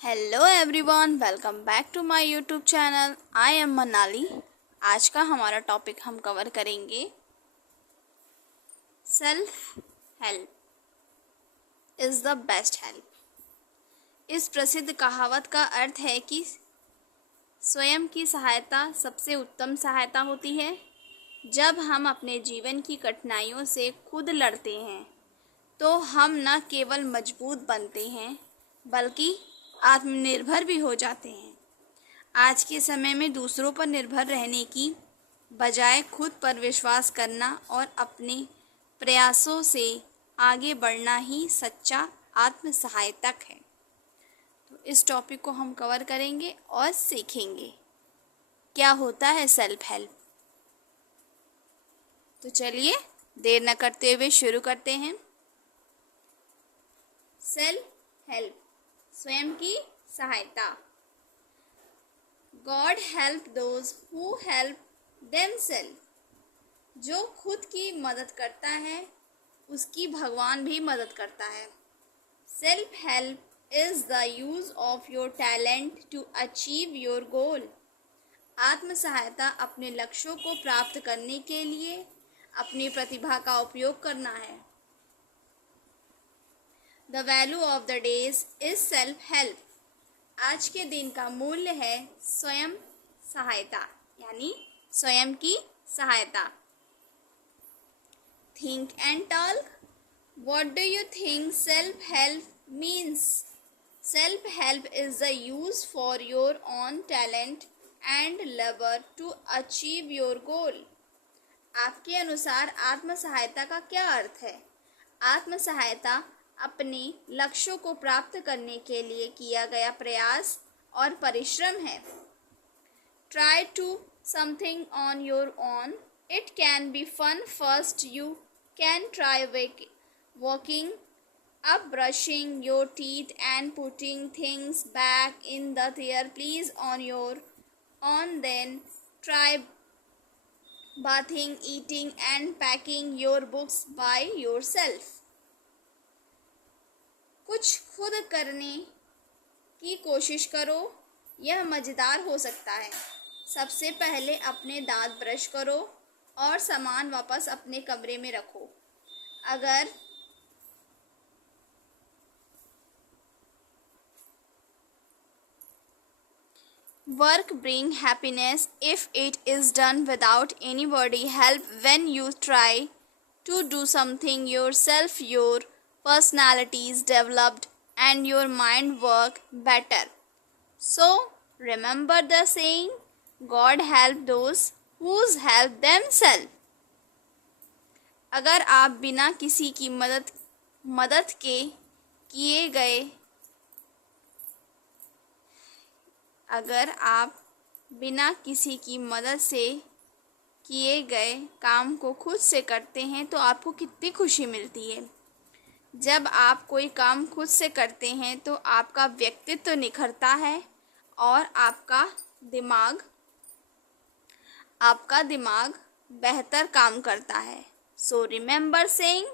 Hello everyone, welcome back to my YouTube channel. I am Manali. आज का हमारा topic हम कवर करेंगे self help is the best help. इस प्रसिद्ध कहावत का अर्थ है कि स्वयं की सहायता सबसे उत्तम सहायता होती है। जब हम अपने जीवन की कठिनाइयों से खुद लड़ते हैं तो हम न केवल मजबूत बनते हैं बल्कि आत्मनिर्भर भी हो जाते हैं। आज के समय में दूसरों पर निर्भर रहने की बजाय खुद पर विश्वास करना और अपने प्रयासों से आगे बढ़ना ही सच्चा आत्म सहायतक है। तो इस टॉपिक को हम कवर करेंगे और सीखेंगे क्या होता है सेल्फ हेल्प। तो चलिए देर न करते हुए शुरू करते हैं। सेल्फ हेल्प, स्वयं की सहायता। God help those who help themselves. जो खुद की मदद करता है उसकी भगवान भी मदद करता है। Self help is the use of your talent to achieve your goal. आत्म सहायता अपने लक्ष्यों को प्राप्त करने के लिए अपनी प्रतिभा का उपयोग करना है। The value of the days is self help. आज के दिन का मूल्य है स्वयं सहायता, यानी स्वयं की सहायता। Think and talk. What do you think self help means? Self help is the use for your own talent and labour to achieve your goal. आपके अनुसार आत्म सहायता का क्या अर्थ है? आत्म सहायता अपने लक्ष्यों को प्राप्त करने के लिए किया गया प्रयास और परिश्रम है। Try to something on your own. It can be fun. First you can try walking up, brushing your teeth and putting things back in the their please on your own. Then try bathing, eating and packing your books by yourself. कुछ खुद करने की कोशिश करो, यह मज़ेदार हो सकता है। सबसे पहले अपने दांत ब्रश करो और सामान वापस अपने कमरे में रखो। अगर work bring happiness if it is done without anybody help. When you try to do something yourself, your personality is developed and your mind work better. So remember the saying, God help those who help themselves. अगर आप बिना किसी की मदद के किए गए अगर आप बिना किसी की मदद से किए गए काम को खुद से करते हैं तो आपको कितनी खुशी मिलती है। जब आप कोई काम खुद से करते हैं तो आपका व्यक्तित्व निखरता है और आपका दिमाग बेहतर काम करता है। So remember saying.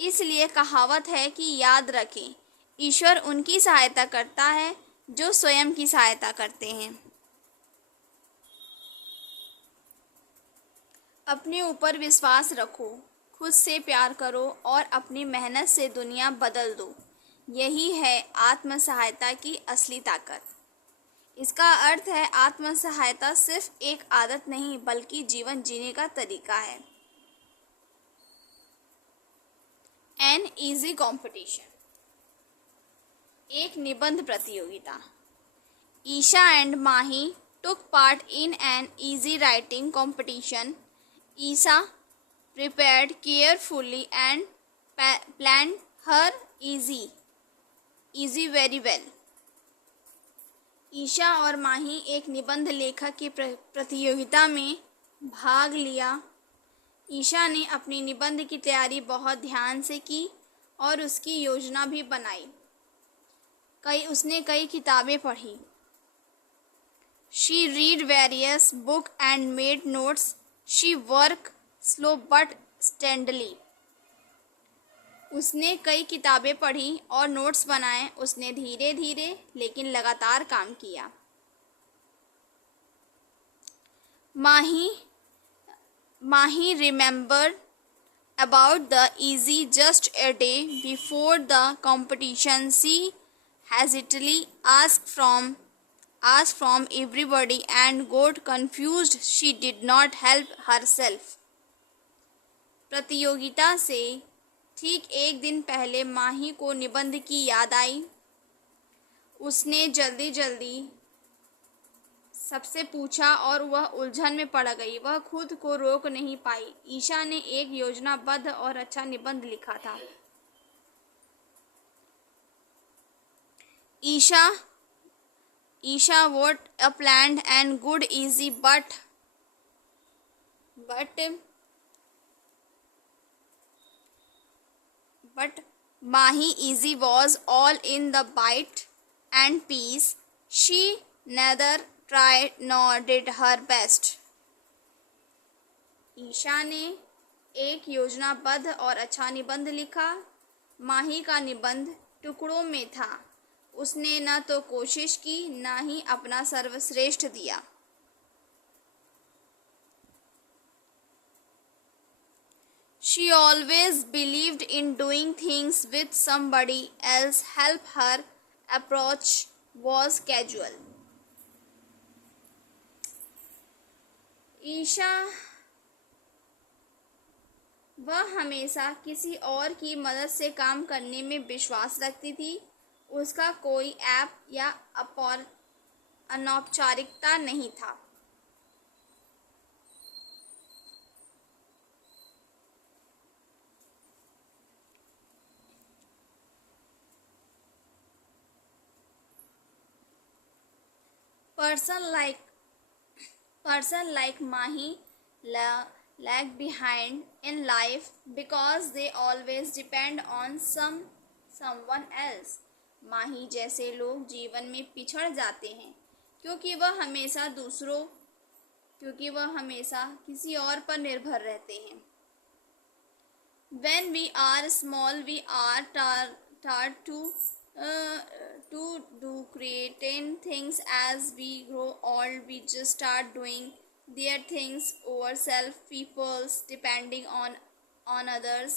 इसलिए कहावत है कि याद रखें, ईश्वर उनकी सहायता करता है जो स्वयं की सहायता करते हैं। अपने ऊपर विश्वास रखो, खुद से प्यार करो और अपनी मेहनत से दुनिया बदल दो। यही है आत्म सहायता की असली ताकत। इसका अर्थ है आत्म सहायता सिर्फ एक आदत नहीं बल्कि जीवन जीने का तरीका है। An essay competition. एक निबंध प्रतियोगिता। Isha and Mahi took part in an essay writing competition. Isha prepared carefully and planned her easy very well. Isha और माही एक निबंध लेखक की प्रतियोगिता में भाग लिया। ईशा ने अपनी निबंध की तैयारी बहुत ध्यान से की और उसकी योजना भी बनाई। उसने कई किताबें पढ़ी। She read various books and made notes. She worked slow but steadily. उसने कई किताबें पढ़ी और नोट्स बनाए। उसने धीरे धीरे लेकिन लगातार काम किया। माही माही remembered about the easy just a day before the competition. She hesitantly asked from everybody and got confused. She did not help herself. प्रतियोगिता से ठीक एक दिन पहले माही को निबंध की याद आई। उसने जल्दी जल्दी सबसे पूछा और वह उलझन में पड़ गई। वह खुद को रोक नहीं पाई। ईशा ने एक योजनाबद्ध और अच्छा निबंध लिखा था। Isha wrote a planned and good easy but Mahi easy was all in the bite and piece. She neither tried nor did her best. Isha ने एक योजनाबद्ध और अच्छा निबंध लिखा। माही का निबंध टुकड़ों में था। उसने न तो कोशिश की न ही अपना सर्वश्रेष्ठ दिया। She always believed in doing things with somebody else help. Her approach was casual. Isha वह हमेशा किसी और की मदद से काम करने में विश्वास रखती थी। उसका कोई ऐप या अनौपचारिकता नहीं था। Person like Mahi lag behind in life because they always depend on someone else. माही जैसे लोग जीवन में पिछड़ जाते हैं क्योंकि वह हमेशा किसी और पर निर्भर रहते हैं। When we are small, we are taught to do creating things. As we grow old, we just start doing their things ourselves. People depending on others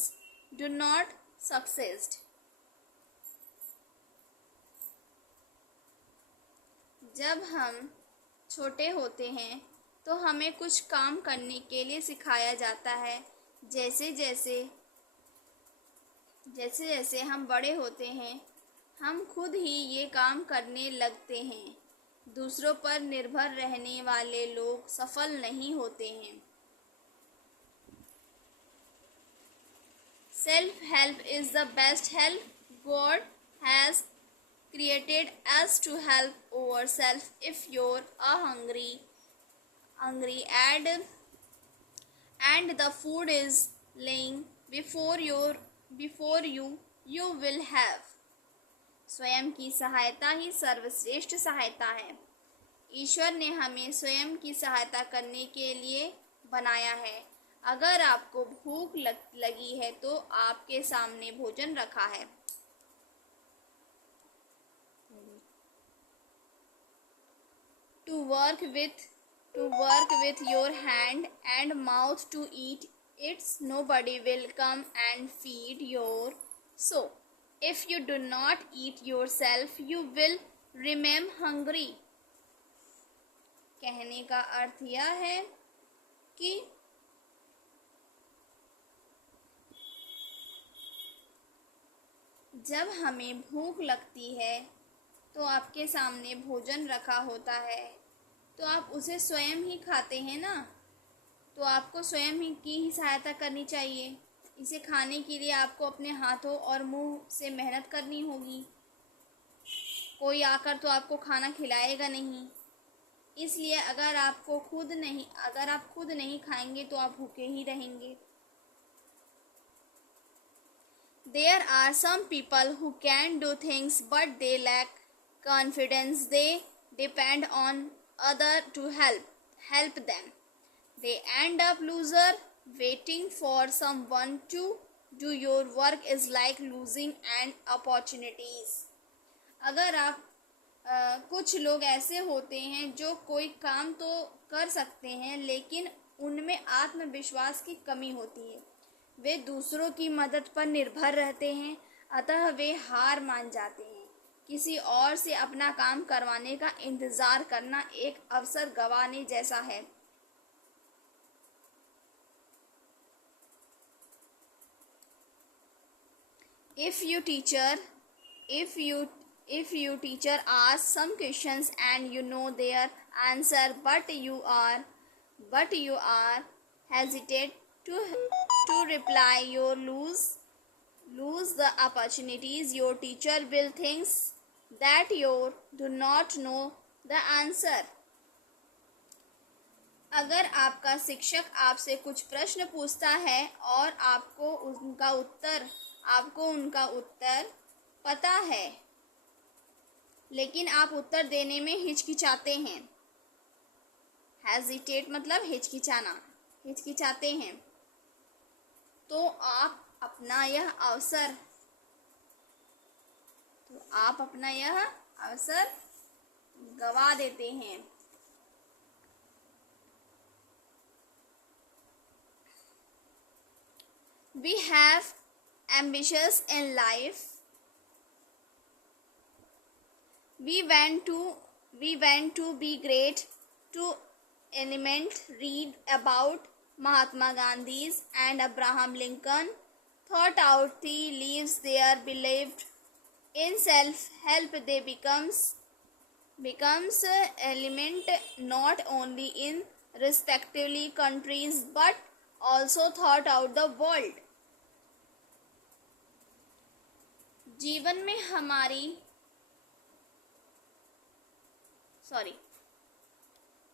do not succeed. जब हम छोटे होते हैं तो हमें कुछ काम करने के लिए सिखाया जाता है। जैसे जैसे हम बड़े होते हैं हम खुद ही ये काम करने लगते हैं। दूसरों पर निर्भर रहने वाले लोग सफल नहीं होते हैं। Self help is the best help. God has created us to help ourselves. If you're hungry and the food is laying before you will have. स्वयं की सहायता ही सर्वश्रेष्ठ सहायता है। ईश्वर ने हमें स्वयं की सहायता करने के लिए बनाया है। अगर आपको भूख लगी है तो आपके सामने भोजन रखा है। To work with your hand and mouth to eat. It's nobody will come and feed your soul. If you do not eat yourself, you will remain hungry. कहने का अर्थ यह है कि जब हमें भूख लगती है तो आपके सामने भोजन रखा होता है तो आप उसे स्वयं ही खाते हैं ना। तो आपको स्वयं ही की ही सहायता करनी चाहिए। इसे खाने के लिए आपको अपने हाथों और मुंह से मेहनत करनी होगी। कोई आकर तो आपको खाना खिलाएगा नहीं। इसलिए अगर आप खुद नहीं खाएंगे तो आप भूखे ही रहेंगे। There are some people who can do things but they lack confidence. They depend on others to help them. They end up loser waiting for someone to do your work is like losing an opportunities. अगर आप कुछ लोग ऐसे होते हैं जो कोई काम तो कर सकते हैं लेकिन उनमें आत्मविश्वास की कमी होती है, वे दूसरों की मदद पर निर्भर रहते हैं, अतः वे हार मान जाते हैं। किसी और से अपना काम करवाने का इंतजार करना एक अवसर गंवाने जैसा है। If you teacher, if you teacher asks some questions and you know their answer, but you are hesitate to reply, you lose the opportunities. Your teacher will think that you do not know the answer. अगर आपका शिक्षक आपसे कुछ प्रश्न पूछता है और आपको उनका उत्तर पता है लेकिन आप उत्तर देने में हिचकिचाते हैं। हेजिटेट मतलब हिचकिचाते हैं, तो आप अपना यह अवसर गवा देते हैं। We have ambitious in life. We want to be great. To element, read about Mahatma Gandhi's and Abraham Lincoln. Thought out the lives they are believed in self-help. They becomes element not only in respectively countries but also thought out the world. जीवन में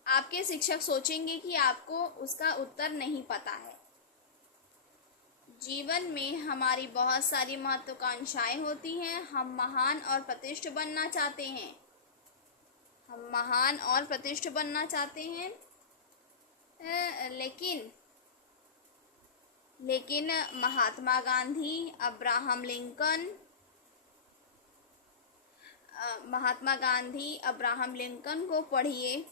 आपके शिक्षक सोचेंगे कि आपको उसका उत्तर नहीं पता है। जीवन में हमारी बहुत सारी महत्वाकांक्षाएं होती हैं। हम महान और प्रतिष्ठित बनना चाहते हैं, लेकिन महात्मा गांधी, अब्राहम लिंकन को पढ़िए।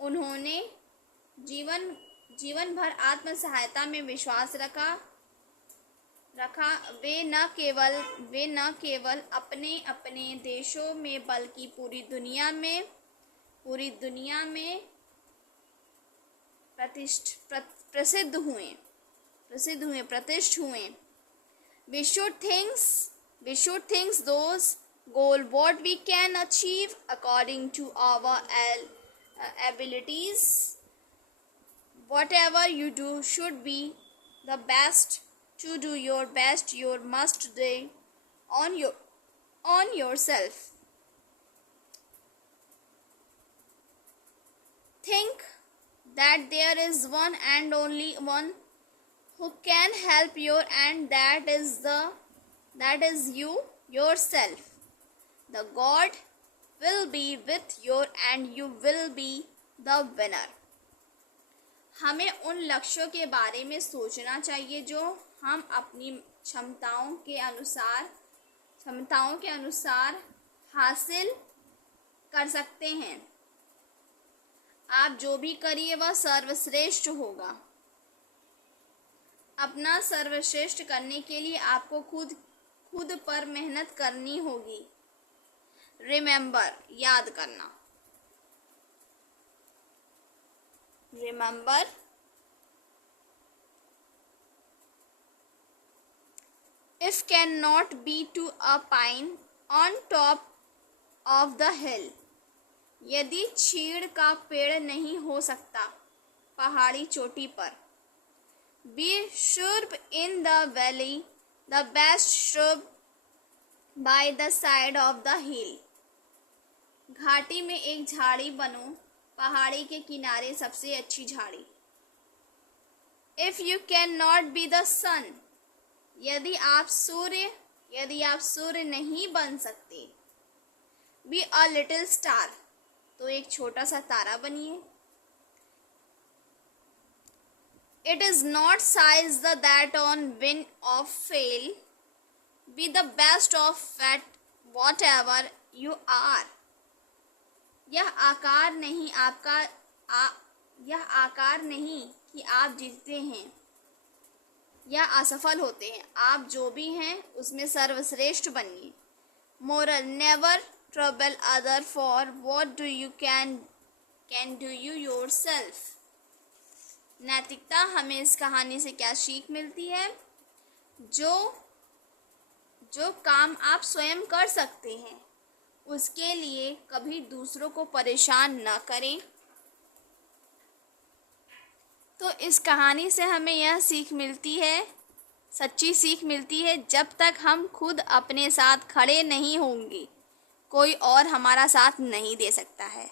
उन्होंने जीवन भर आत्म सहायता में विश्वास रखा। वे न केवल अपने देशों में बल्कि पूरी दुनिया में प्रतिष्ठित हुए। We should think those goal what we can achieve according to our abilities. Whatever you do should be the best. To do your best, you must do on yourself. Think that there is one and only one who can help you, and that is you yourself. The God will be with you and you will be the winner. हमें उन लक्ष्यों के बारे में सोचना चाहिए जो हम अपनी क्षमताओं के अनुसार हासिल कर सकते हैं। आप जो भी करिए वह सर्वश्रेष्ठ होगा। अपना सर्वश्रेष्ठ करने के लिए आपको खुद पर मेहनत करनी होगी। रिमेंबर, याद करना। Remember, if cannot be to a pine on top of the hill. यदि चीड़ का पेड़ नहीं हो सकता पहाड़ी चोटी पर। Be shrub in the valley, the best shrub by the side of the hill. घाटी में एक झाड़ी बनो, पहाड़ी के किनारे सबसे अच्छी झाड़ी। If you cannot be the sun, यदि आप सूर्य नहीं बन सकते। Be a little star, तो एक छोटा सा तारा बनिए। It is not size that on win or fail. Be the best of at whatever you are. यह आकार नहीं यह आकार नहीं कि आप जीतते हैं या असफल होते हैं। आप जो भी हैं उसमें सर्वश्रेष्ठ बनिए। Moral, never trouble other for what do you can do you yourself. नैतिकता, हमें इस कहानी से क्या सीख मिलती है? जो काम आप स्वयं कर सकते हैं उसके लिए कभी दूसरों को परेशान न करें। तो इस कहानी से हमें यह सीख मिलती है, सच्ची सीख मिलती है, जब तक हम खुद अपने साथ खड़े नहीं होंगे कोई और हमारा साथ नहीं दे सकता है।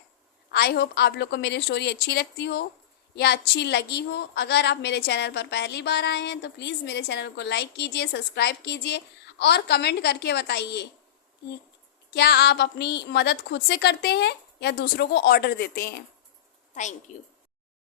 आई होप आप लोग को मेरी स्टोरी अच्छी लगती हो या अच्छी लगी हो। अगर आप मेरे चैनल पर पहली बार आए हैं तो प्लीज़ मेरे चैनल को लाइक कीजिए, सब्सक्राइब कीजिए और कमेंट करके बताइए कि क्या आप अपनी मदद खुद से करते हैं या दूसरों को ऑर्डर देते हैं। Thank you.